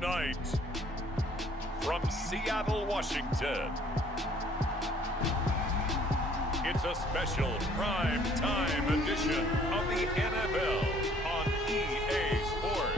tonight, from Seattle, Washington, it's a special prime time edition of the NFL on EA Sports.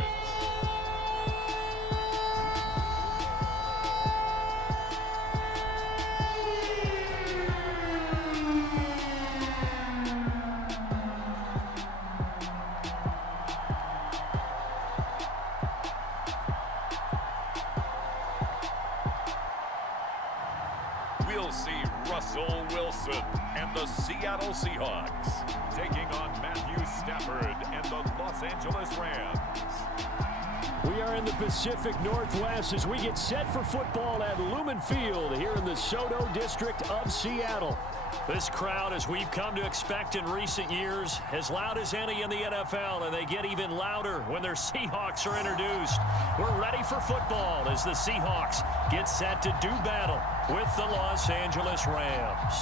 We'll see Russell Wilson and the Seattle Seahawks taking on Matthew Stafford and the Los Angeles Rams. We are in the Pacific Northwest as we get set for football at Lumen Field here in the Soto district of Seattle. This crowd, as we've come to expect in recent years, as loud as any in the NFL, and they get even louder when their Seahawks are introduced. We're ready for football as the Seahawks get set to do battle with the Los Angeles Rams.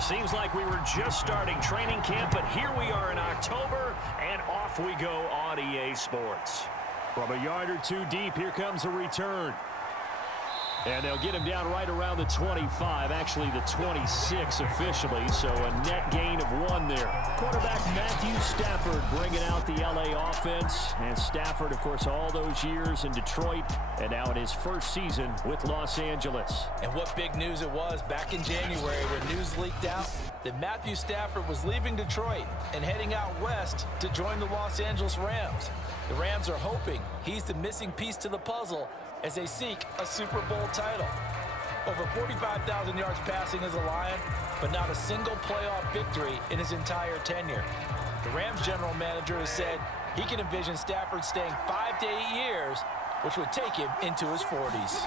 Seems like we were just starting training camp, but here we are in October, and off we go on EA Sports. From a yard or two deep, here comes a return. And they'll get him down right around the 25, actually the 26 officially, so a net gain of 1 there. Quarterback Matthew Stafford bringing out the LA offense. And Stafford, of course, all those years in Detroit, and now in his first season with Los Angeles. And what big news it was back in January when news leaked out that Matthew Stafford was leaving Detroit and heading out west to join the Los Angeles Rams. The Rams are hoping he's the missing piece to the puzzle as they seek a Super Bowl title. Over 45,000 yards passing as a Lion, but not a single playoff victory in his entire tenure. The Rams general manager has said he can envision Stafford staying 5 to 8 years, which would take him into his 40s.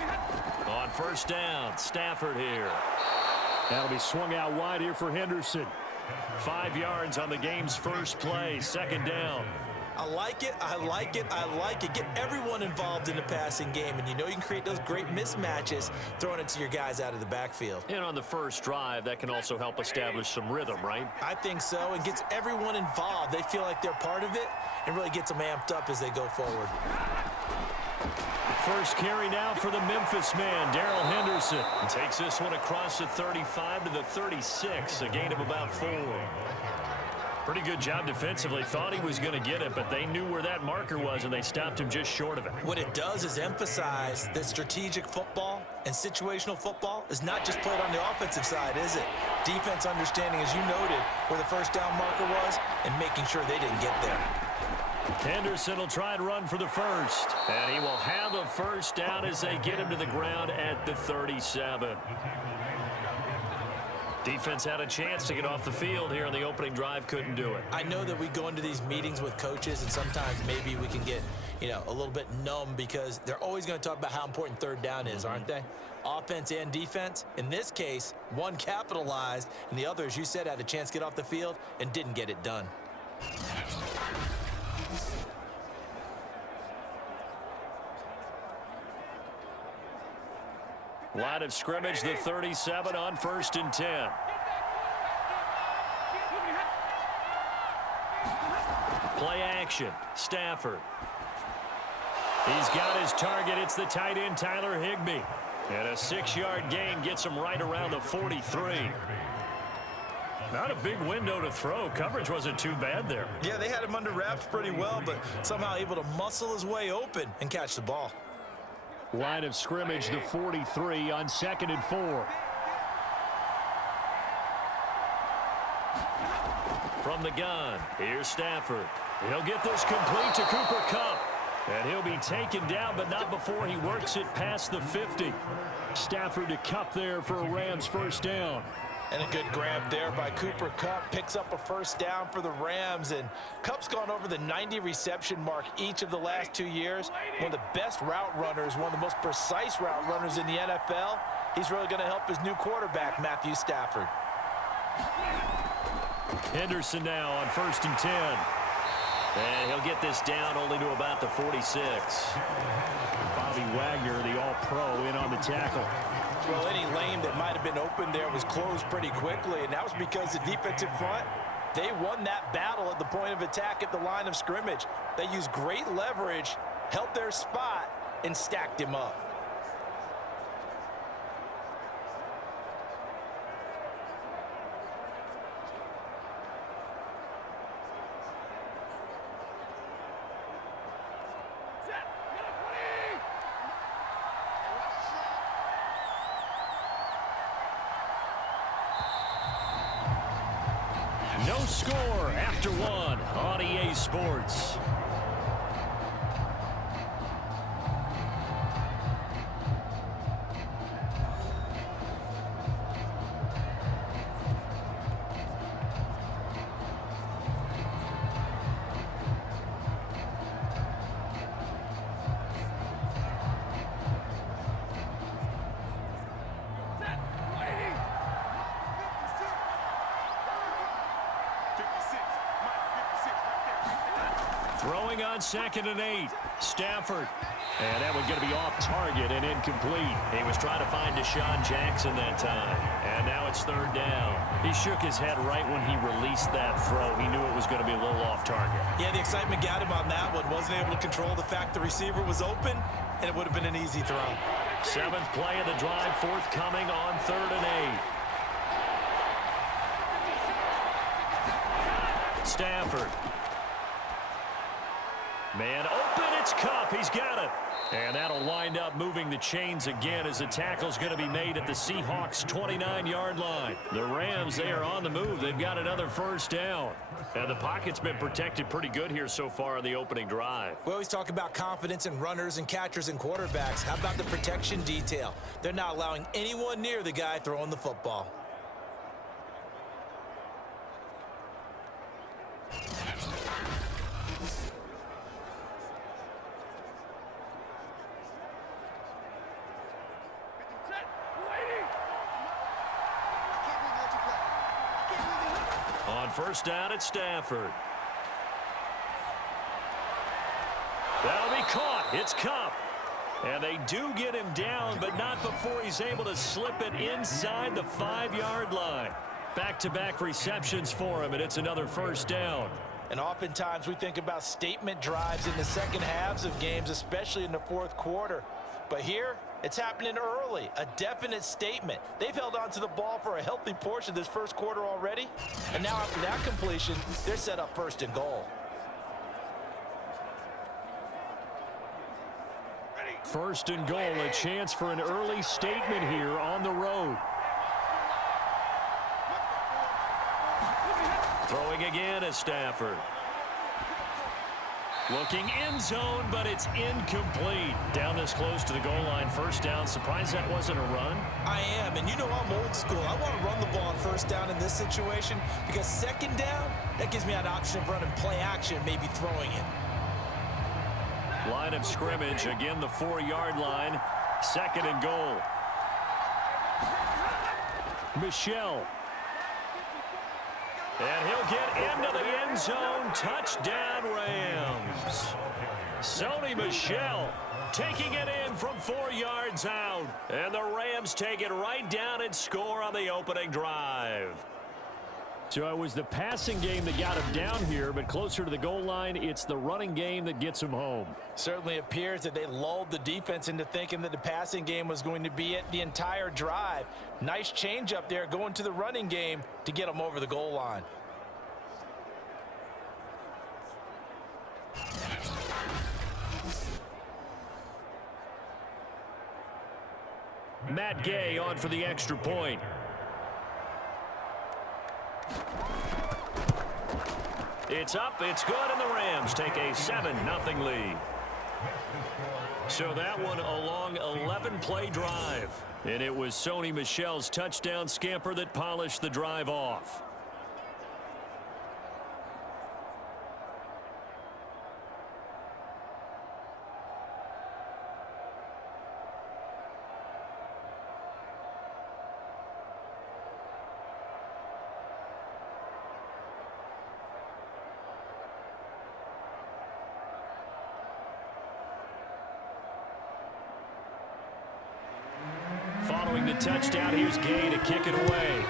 On first down, Stafford here. That'll be swung out wide here for Henderson. 5 yards on the game's first play, second down. I like it, I like it, I like it. Get everyone involved in the passing game, and you know you can create those great mismatches throwing it to your guys out of the backfield. And on the first drive, that can also help establish some rhythm, right? I think so. It gets everyone involved. They feel like they're part of it and really gets them amped up as they go forward. First carry now for the Memphis man, Darrell Henderson. Takes this one across the 35 to the 36, a gain of about 4. Pretty good job defensively. Thought he was going to get it, but they knew where that marker was, and they stopped him just short of it. What it does is emphasize that strategic football and situational football is not just played on the offensive side, is it? Defense understanding, as you noted, where the first down marker was and making sure they didn't get there. Henderson will try and run for the first, and he will have a first down as they get him to the ground at the 37. Defense had a chance to get off the field here on the opening drive, couldn't do it. I know that we go into these meetings with coaches, and sometimes maybe we can get, a little bit numb because they're always going to talk about how important third down is, aren't they? Offense and defense. In this case, one capitalized, and the other, as you said, had a chance to get off the field and didn't get it done. Line of scrimmage, the 37 on 1st and 10. Play action, Stafford. He's got his target. It's the tight end, Tyler Higbee. And a 6-yard gain gets him right around the 43. Not a big window to throw. Coverage wasn't too bad there. Yeah, they had him under wraps pretty well, but somehow able to muscle his way open and catch the ball. Line of scrimmage, the 43 on 2nd and 4. From the gun, here's Stafford. He'll get this complete to Cooper Kupp. And he'll be taken down, but not before he works it past the 50. Stafford to Kupp there for a Rams first down. And a good grab there by Cooper Kupp. Picks up a first down for the Rams. And Kupp's gone over the 90 reception mark each of the last 2 years. One of the best route runners, one of the most precise route runners in the NFL. He's really going to help his new quarterback, Matthew Stafford. Henderson now on 1st and 10. And he'll get this down only to about the 46. Bobby Wagner, the all-pro, in on the tackle. Well, any lane that might have been open there was closed pretty quickly, and that was because the defensive front, they won that battle at the point of attack at the line of scrimmage. They used great leverage, held their spot, and stacked him up. No score after one on EA Sports. Throwing on 2nd and 8. Stafford. And that one going to be off target and incomplete. He was trying to find Deshaun Jackson that time. And now it's 3rd down. He shook his head right when he released that throw. He knew it was going to be a little off target. Yeah, the excitement got him on that one. Wasn't able to control the fact the receiver was open, and it would have been an easy throw. 7th play of the drive, forthcoming on 3rd and 8. Stafford. Man open, it's Kupp. He's got it. And that'll wind up moving the chains again as the tackle's going to be made at the Seahawks' 29-yard line. The Rams, they are on the move. They've got another first down. And the pocket's been protected pretty good here so far on the opening drive. We always talk about confidence in runners and catchers and quarterbacks. How about the protection detail? They're not allowing anyone near the guy throwing the football. On 1st down at Stafford. That'll be caught. It's Kupp. And they do get him down, but not before he's able to slip it inside the 5-yard line. Back-to-back receptions for him, and it's another first down. And oftentimes we think about statement drives in the second halves of games, especially in the 4th quarter. But here, it's happening early, a definite statement. They've held on to the ball for a healthy portion of this 1st quarter already. And now after that completion, they're set up 1st and goal. 1st and goal, a chance for an early statement here on the road. Throwing again is Stafford. Looking end zone, but it's incomplete. Down this close to the goal line, 1st down. Surprised that wasn't a run? I am, and you know I'm old school. I want to run the ball on 1st down in this situation because 2nd down, that gives me an option of running play action, maybe throwing it. Line of scrimmage, again the 4-yard line. 2nd and goal. Michel. And he'll get into the end zone. Touchdown, Rams. Sony Michel taking it in from 4 yards out. And the Rams take it right down and score on the opening drive. So it was the passing game that got him down here, but closer to the goal line, it's the running game that gets him home. Certainly appears that they lulled the defense into thinking that the passing game was going to be it the entire drive. Nice change up there going to the running game to get them over the goal line. Matt Gay on for the extra point. It's up, it's good, and the Rams take a 7-0 lead. So that one a long 11-play drive. And it was Sony Michel's touchdown scamper that polished the drive off. Following the touchdown, here's Gay to kick it away.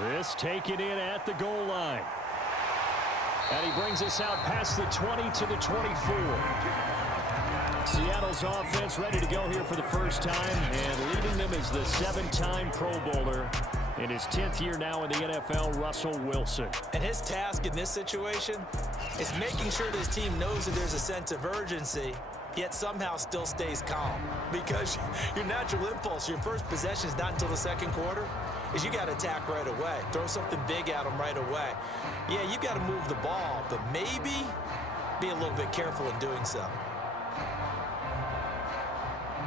This taken in at the goal line. And he brings us out past the 20 to the 24. Seattle's offense ready to go here for the first time, and leading them is the 7-time Pro Bowler. In his 10th year now in the NFL, Russell Wilson. And his task in this situation is making sure this team knows that there's a sense of urgency, yet somehow still stays calm. Because your natural impulse, your first possession is not until the second quarter, is you got to attack right away. Throw something big at them right away. Yeah, you got to move the ball, but maybe be a little bit careful in doing so.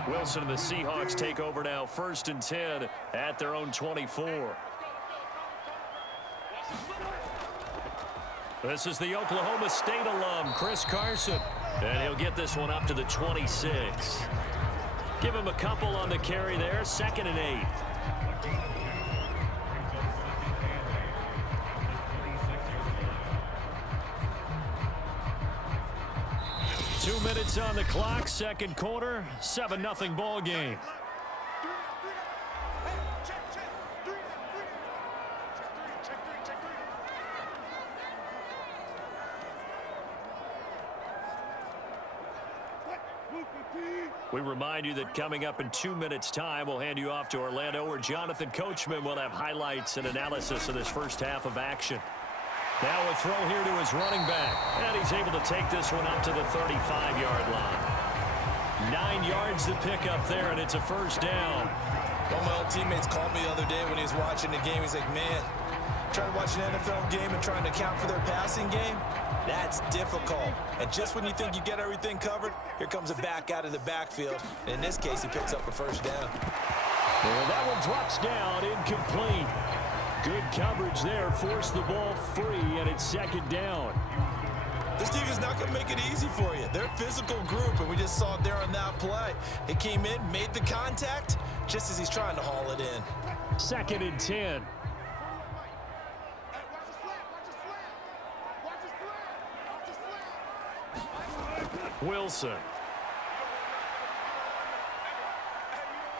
Wilson and the Seahawks take over now, 1st and 10 at their own 24. This is the Oklahoma State alum, Chris Carson. And he'll get this one up to the 26. Give him a couple on the carry there, 2nd and 8. Two minutes on the clock, second quarter, 7-0 ball game. We remind you that coming up in 2 minutes' time, we'll hand you off to Orlando, where Jonathan Coachman will have highlights and analysis of this first half of action. Now a throw here to his running back, and he's able to take this one up to the 35-yard line. 9 yards to pick up there, and it's a first down. One of my old teammates called me the other day when he was watching the game. He's like, man, trying to watch an NFL game and trying to account for their passing game, that's difficult. And just when you think you get everything covered, here comes a back out of the backfield. And in this case, he picks up a first down. Well, that one drops down, incomplete. Good coverage there, forced the ball free, and it's 2nd down. This team is not going to make it easy for you. They're a physical group, and we just saw it there on that play. He came in, made the contact, just as he's trying to haul it in. 2nd and 10. Wilson.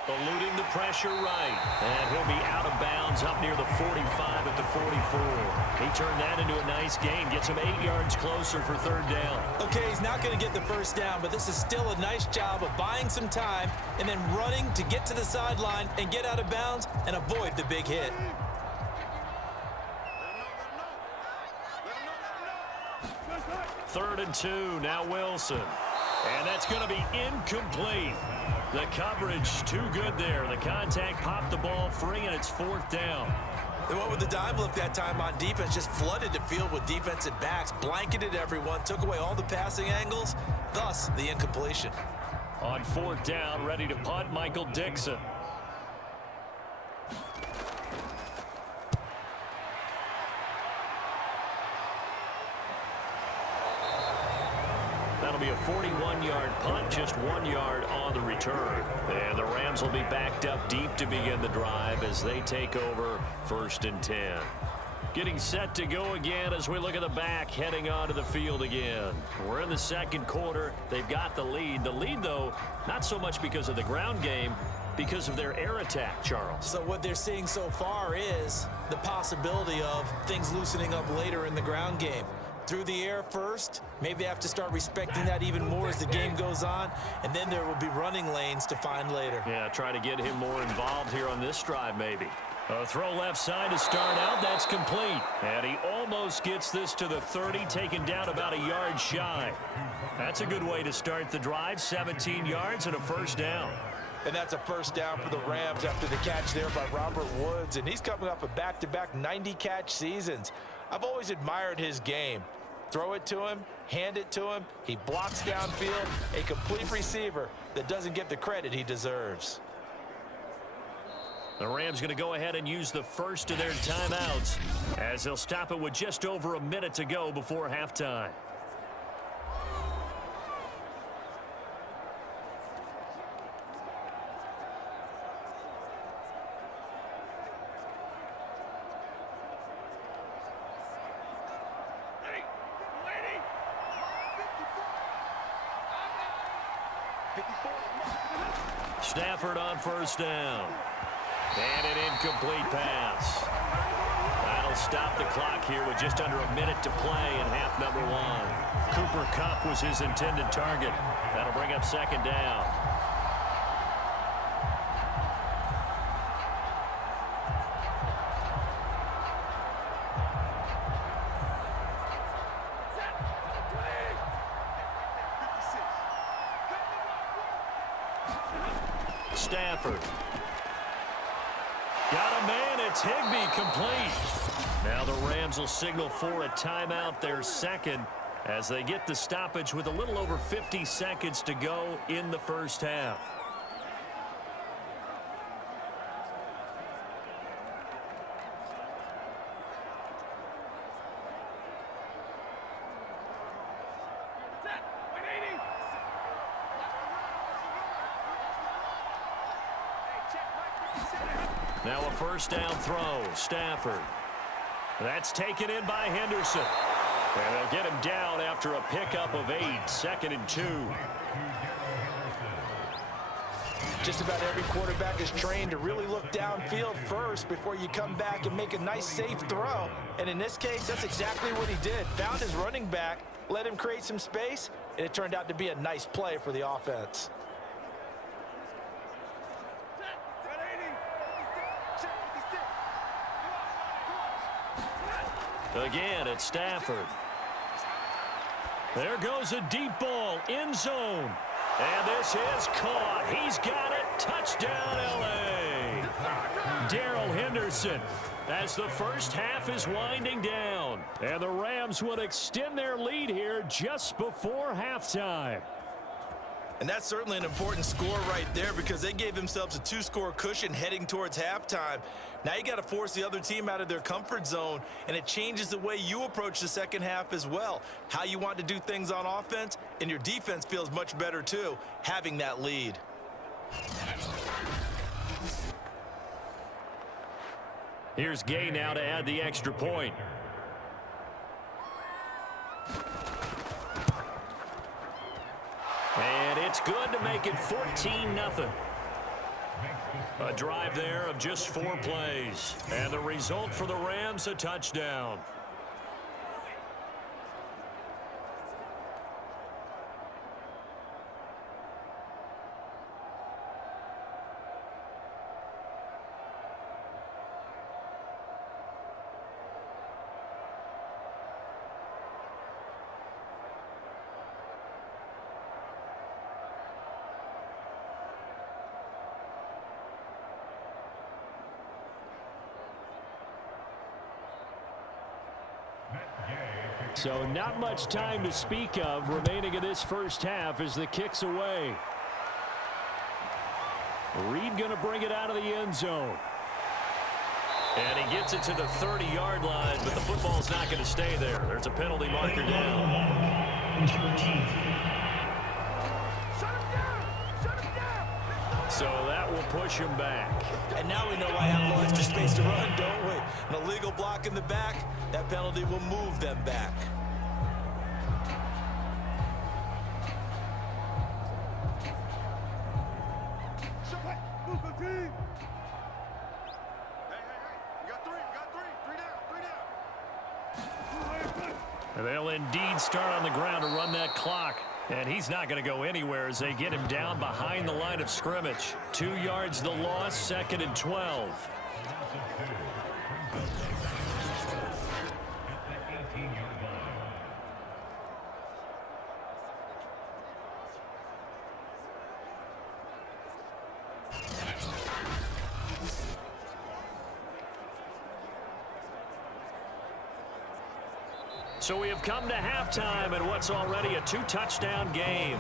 Eluding the pressure right. And he'll be out of bounds up near the 45 at the 44. He turned that into a nice gain. Gets him 8 yards closer for 3rd down. Okay, he's not going to get the first down, but this is still a nice job of buying some time and then running to get to the sideline and get out of bounds and avoid the big hit. Third and 2, now Wilson. And that's going to be incomplete. The coverage too good there. The contact popped the ball free, and it's 4th down. They went with the dime look that time on defense, just flooded the field with defensive backs, blanketed everyone, took away all the passing angles, thus the incompletion. On 4th down, ready to punt, Michael Dixon. That'll be a 41-yard punt, just 1 yard on the return. And the Rams will be backed up deep to begin the drive as they take over 1st and 10. Getting set to go again as we look at the back, heading onto the field again. We're in the second quarter. They've got the lead. The lead, though, not so much because of the ground game, because of their air attack, Charles. So what they're seeing so far is the possibility of things loosening up later in the ground game. Through the air first, maybe they have to start respecting that even more as the game goes on, and then there will be running lanes to find later. Yeah, try to get him more involved here on this drive, maybe. A throw left side to start out. That's complete. And he almost gets this to the 30, taken down about a yard shy. That's a good way to start the drive. 17 yards and a first down. And that's a first down for the Rams after the catch there by Robert Woods. And he's coming off a back-to-back 90-catch seasons. I've always admired his game. Throw it to him, hand it to him. He blocks downfield, a complete receiver that doesn't get the credit he deserves. The Rams going to go ahead and use the first of their timeouts as they'll stop it with just over a minute to go before halftime. Stafford on first down. And an incomplete pass. That'll stop the clock here with just under a minute to play in half number one. Cooper Kupp was his intended target. That'll bring up second down. Stafford. Got a man. It's Higbee complete. Now the Rams will signal for a timeout, their second, as they get the stoppage with a little over 50 seconds to go in the first half. Now a first down throw. Stafford. That's taken in by Henderson. And they'll get him down after a pickup of 8. 2nd and 2. Just about every quarterback is trained to really look downfield first before you come back and make a nice, safe throw. And in this case, that's exactly what he did. Found his running back, let him create some space, and it turned out to be a nice play for the offense. Again, it's Stafford. There goes a deep ball, end zone. And this is caught. He's got it. Touchdown, L.A. Darrell Henderson as the first half is winding down. And the Rams would extend their lead here just before halftime. And that's certainly an important score right there because they gave themselves a 2-score cushion heading towards halftime. Now you got to force the other team out of their comfort zone, and it changes the way you approach the second half as well. How you want to do things on offense, and your defense feels much better too, having that lead. Here's Gay now to add the extra point. And it's good to make it 14-0. A drive there of just 4 plays. And the result for the Rams, a touchdown. So not much time to speak of remaining in this first half as the kick's away. Reed going to bring it out of the end zone. And he gets it to the 30-yard line, but the football's not going to stay there. There's a penalty marker down. So that will push him back. And now we know why I have no extra space to run, don't we? An illegal block in the back, that penalty will move them back. And they'll indeed start on the ground to run that clock. And he's not going to go anywhere as they get him down behind the line of scrimmage. 2 yards the loss, 2nd and 12. So we have come to halftime in what's already a 2-touchdown game.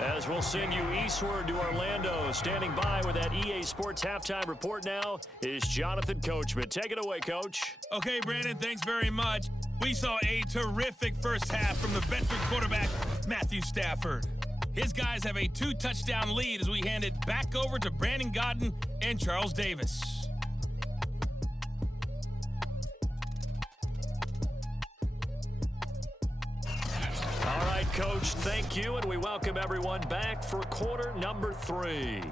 As we'll send you eastward to Orlando. Standing by with that EA Sports halftime report now is Jonathan Coachman. Take it away, Coach. Okay, Brandon, thanks very much. We saw a terrific first half from the veteran quarterback, Matthew Stafford. His guys have a 2-touchdown lead as we hand it back over to Brandon Godden and Charles Davis. All right, Coach, thank you, and we welcome everyone back for quarter number 3.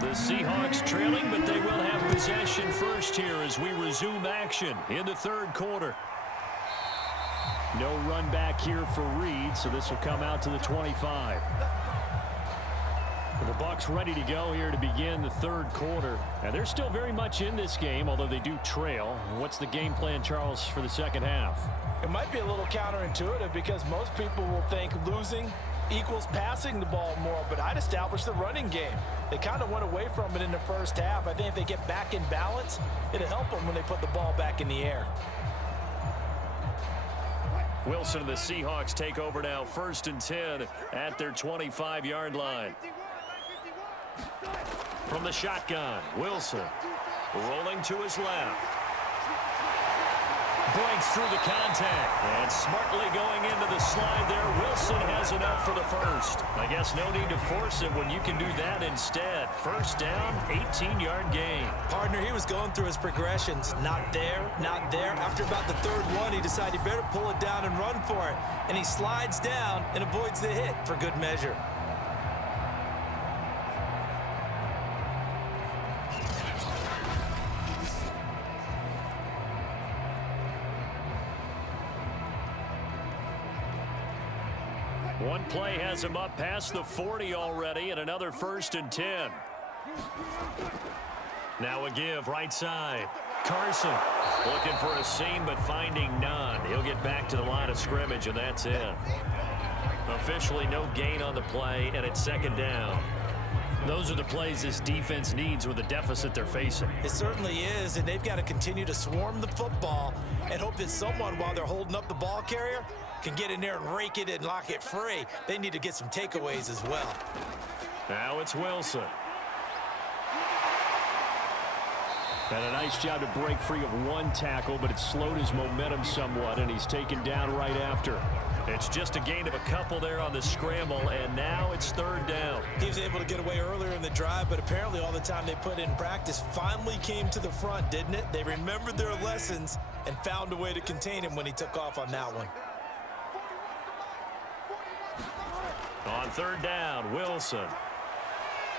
The Seahawks trailing, but they will have possession first here as we resume action in the third quarter. No run back here for Reed, so this will come out to the 25. The Bucs ready to go here to begin the third quarter. And they're still very much in this game, although they do trail. What's the game plan, Charles, for the second half? It might be a little counterintuitive because most people will think losing equals passing the ball more, but I'd establish the running game. They kind of went away from it in the first half. I think if they get back in balance, it'll help them when they put the ball back in the air. Wilson and the Seahawks take over now, 1st and 10 at their 25-yard line. From the shotgun, Wilson rolling to his left. Breaks through the contact, and smartly going into the slide there. Wilson has enough for the first. I guess no need to force it when you can do that instead. First down, 18-yard gain. Partner, he was going through his progressions. Not there, not there. After about the third one, he decided he better pull it down and run for it. And he slides down and avoids the hit for good measure. One play has him up past the 40 already, and another 1st and 10. Now a give, right side. Carson looking for a seam, but finding none. He'll get back to the line of scrimmage, and that's it. Officially no gain on the play, and it's 2nd down. Those are the plays this defense needs with the deficit they're facing. It certainly is, and they've got to continue to swarm the football and hope that someone, while they're holding up the ball carrier, can get in there and rake it and lock it free. They need to get some takeaways as well. Now it's Wilson. And a nice job to break free of one tackle, but it slowed his momentum somewhat, and he's taken down right after. It's just a gain of a couple there on the scramble, and now it's 3rd down. He was able to get away earlier in the drive, but apparently all the time they put in practice finally came to the front, didn't it? They remembered their lessons and found a way to contain him when he took off on that one. On 3rd down, Wilson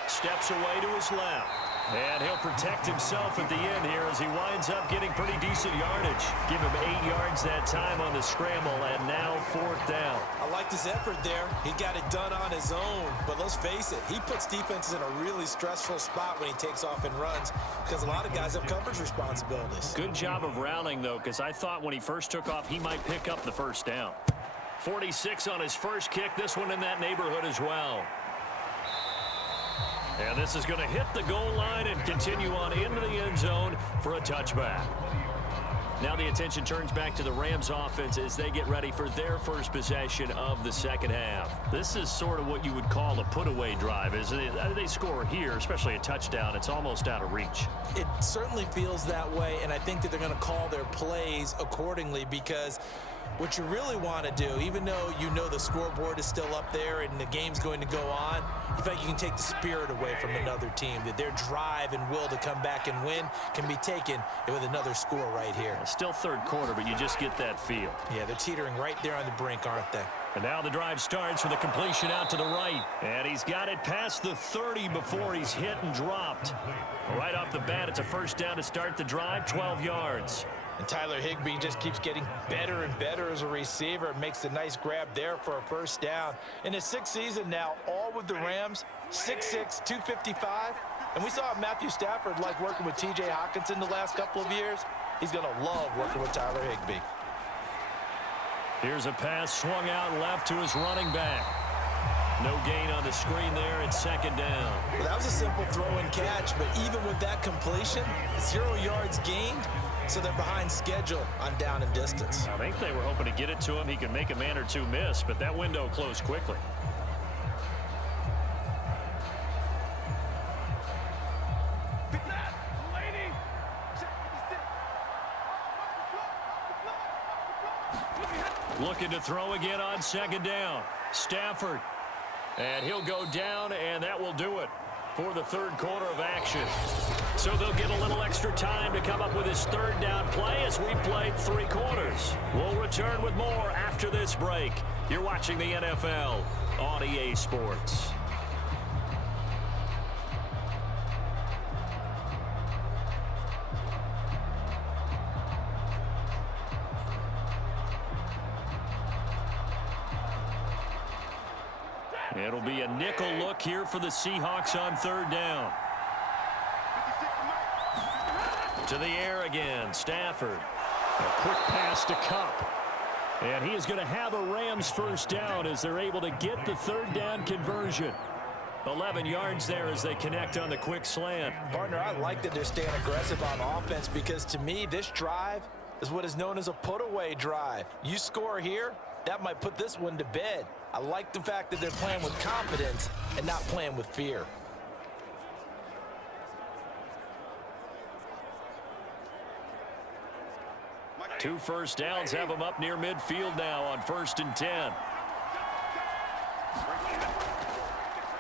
steps away to his left. And he'll protect himself at the end here as he winds up getting pretty decent yardage. Give him 8 yards that time on the scramble, and now 4th down. I liked his effort there. He got it done on his own. But let's face it, he puts defenses in a really stressful spot when he takes off and runs because a lot of guys have coverage responsibilities. Good job of rounding, though, because I thought when he first took off, he might pick up the 1st down. 46 on his first kick. This one in that neighborhood as well. And this is going to hit the goal line and continue on into the end zone for a touchback. Now the attention turns back to the Rams offense as they get ready for their first possession of the second half. This is sort of what you would call a put-away drive, isn't it? They score here, especially a touchdown. It's almost out of reach. It certainly feels that way, and I think that they're going to call their plays accordingly because what you really want to do, even though you know the scoreboard is still up there and the game's going to go on, you think you can take the spirit away from another team, that their drive and will to come back and win can be taken with another score right here. Still 3rd quarter, but you just get that feel. Yeah, they're teetering right there on the brink, aren't they? And now the drive starts with a completion out to the right. And he's got it past the 30 before he's hit and dropped. Right off the bat, it's a first down to start the drive, 12 yards. And Tyler Higbee just keeps getting better and better as a receiver. Makes a nice grab there for a first down. In his 6th season now, all with the Rams, 6'6", 255. And we saw Matthew Stafford like working with T.J. Hockenson the last couple of years. He's going to love working with Tyler Higbee. Here's a pass swung out left to his running back. No gain on the screen there. It's second down. Well, that was a simple throw and catch, but even with that completion, 0 yards gained, so they're behind schedule on down and distance. I think they were hoping to get it to him. He could make a man or two miss, but that window closed quickly. Looking to throw again on second down. Stafford. And he'll go down, and that will do it for the third quarter of action. So they'll get a little extra time to come up with his third down play as we played 3 quarters. We'll return with more after this break. You're watching the NFL on EA Sports. It'll be a nickel look here for the Seahawks on third down. To the air again, Stafford. A quick pass to Cup. And he is going to have a Rams first down as they're able to get the third down conversion. 11 yards there as they connect on the quick slant. Partner, I like that they're staying aggressive on offense because to me, this drive is what is known as a put-away drive. You score here, that might put this one to bed. I like the fact that they're playing with confidence and not playing with fear. Two first downs have them up near midfield now on 1st and 10.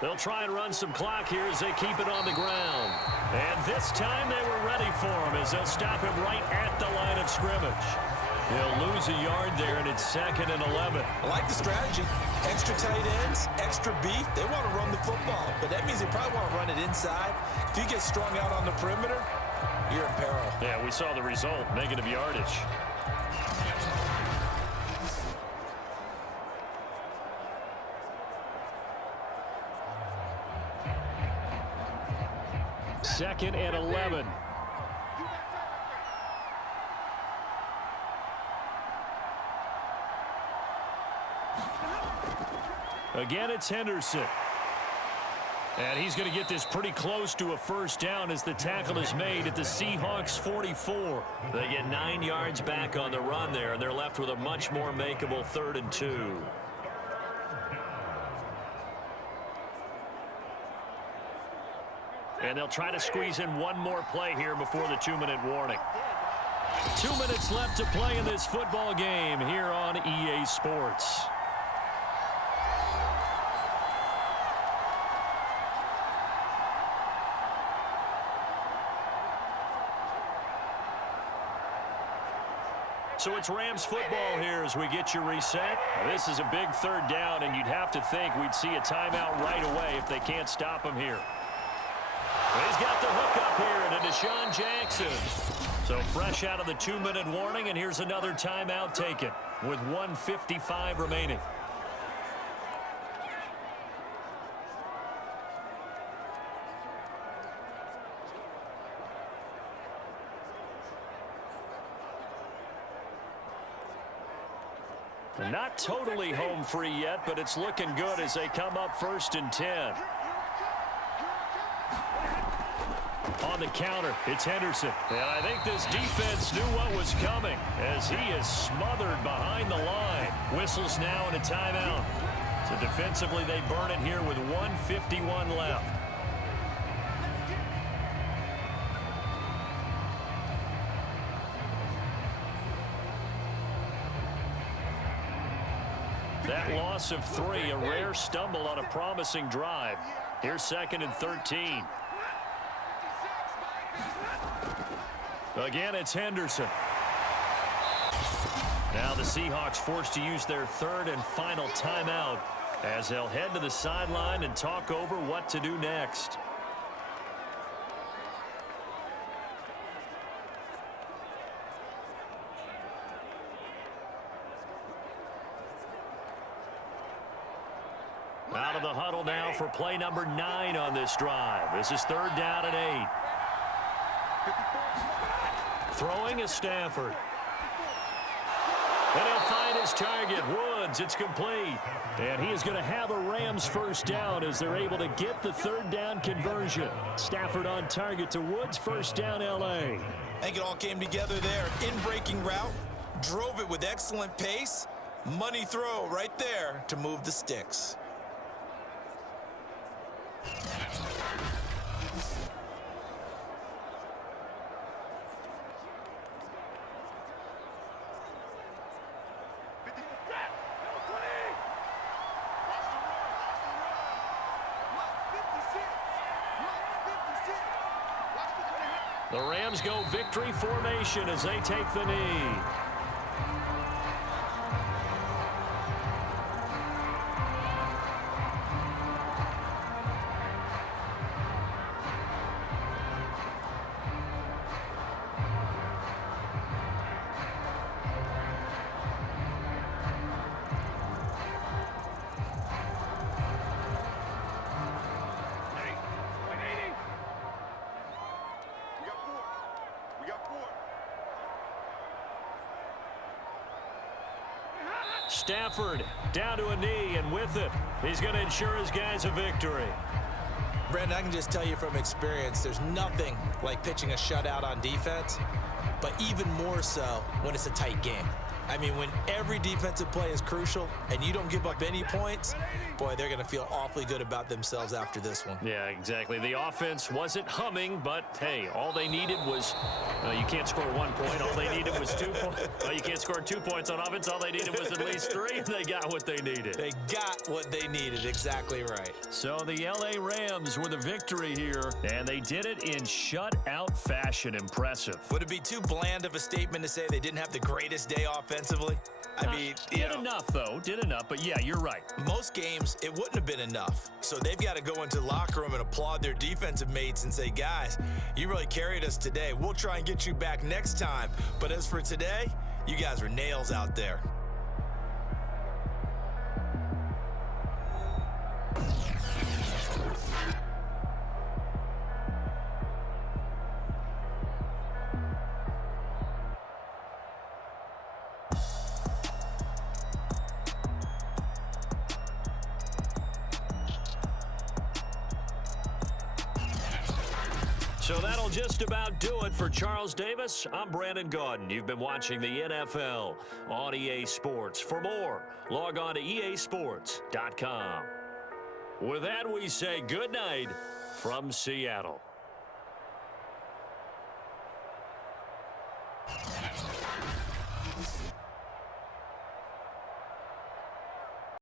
They'll try and run some clock here as they keep it on the ground. And this time they were ready for him as they'll stop him right at the line of scrimmage. He'll lose a yard there, and it's 2nd and 11. I like the strategy. Extra tight ends, extra beef. They want to run the football, but that means they probably want to run it inside. If you get strung out on the perimeter, you're in peril. Yeah, we saw the result, negative yardage. Second and 11. Again, it's Henderson. And he's going to get this pretty close to a first down as the tackle is made at the Seahawks 44. They get 9 yards back on the run there, and they're left with a much more makeable 3rd and 2. And they'll try to squeeze in one more play here before the 2-minute warning. 2 minutes left to play in this football game here on EA Sports. So it's Rams football here as we get you reset. Now, this is a big 3rd down, and you'd have to think we'd see a timeout right away if they can't stop him here. He's got the hook up here to Deshaun Jackson. So fresh out of the 2-minute warning, and here's another timeout taken with 1:55 remaining. Not totally home free yet, but it's looking good as they come up 1st and 10. On the counter, it's Henderson. And I think this defense knew what was coming as he is smothered behind the line. Whistles now and a timeout. So defensively, they burn it here with 1:51 left. That loss of 3, a rare stumble on a promising drive. Here's 2nd and 13. Again, it's Henderson. Now the Seahawks forced to use their third and final timeout as they'll head to the sideline and talk over what to do next. Out of the huddle now for play number 9 on this drive. This is third down and 8. Throwing is Stafford. And he'll find his target, Woods. It's complete. And he is going to have a Rams first down as they're able to get the third down conversion. Stafford on target to Woods, first down L.A. I think it all came together there. In-breaking route, drove it with excellent pace. Money throw right there to move the sticks. The Rams go victory formation as they take the knee. Stafford down to a knee, and with it, he's going to ensure his guys a victory. Brandon, I can just tell you from experience, there's nothing like pitching a shutout on defense, but even more so when it's a tight game. I mean, when every defensive play is crucial and you don't give up any points, boy, they're going to feel awfully good about themselves after this one. Yeah, exactly. The offense wasn't humming, but, hey, all they needed was, you can't score 1 point. All they needed was 2 points. Well, you can't score 2 points on offense. All they needed was at least 3, and they got what they needed. They got what they needed. Exactly right. So the L.A. Rams with a victory here, and they did it in shutout fashion. Impressive. Would it be too bland of a statement to say they didn't have the greatest day offensively? I mean, did enough, though. Did enough, but yeah, you're right. Most games, it wouldn't have been enough. So they've got to go into the locker room and applaud their defensive mates and say, guys, you really carried us today. We'll try and get you back next time. But as for today, you guys were nails out there. So that'll just about do it for Charles Davis. I'm Brandon Gaudin. You've been watching the NFL on EA Sports. For more, log on to easports.com. With that, we say good night from Seattle.